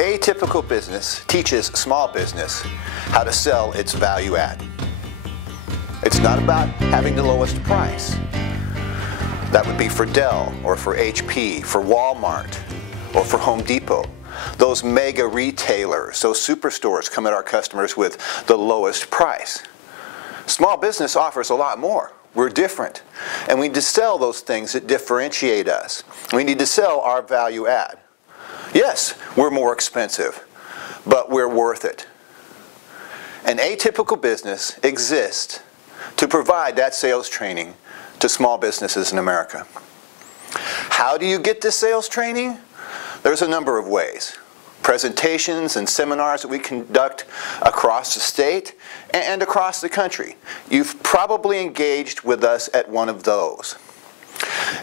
Atypical business teaches small business how to sell its value add. It's not about having the lowest price. That would be for Dell or for HP, for Walmart or for Home Depot. Those mega retailers, those superstores come at our customers with the lowest price. Small business offers a lot more. We're different. And we need to sell those things that differentiate us. We need to sell our value add. Yes, we're more expensive, but we're worth it. An atypical business exists to provide that sales training to small businesses in America. How do you get this sales training? There's a number of ways. Presentations and seminars that we conduct across the state and across the country. You've probably engaged with us at one of those.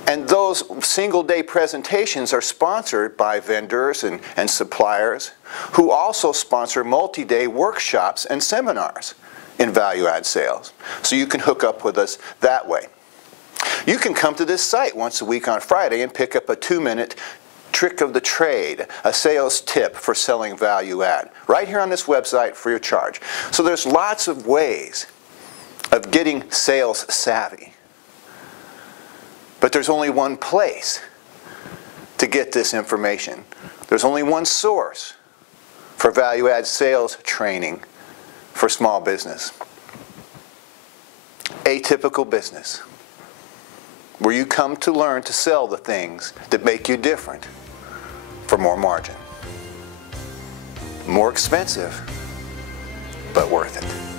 And those single-day presentations are sponsored by vendors and suppliers who also sponsor multi-day workshops and seminars in value-add sales. So you can hook up with us that way. You can come to this site once a week on Friday and pick up a 2-minute trick of the trade, a sales tip for selling value add, right here on this website free of charge. So there's lots of ways of getting sales savvy. But there's only one place to get this information. There's only one source for value add sales training for small business. Atypical business, where you come to learn to sell the things that make you different for more margin. More expensive, but worth it.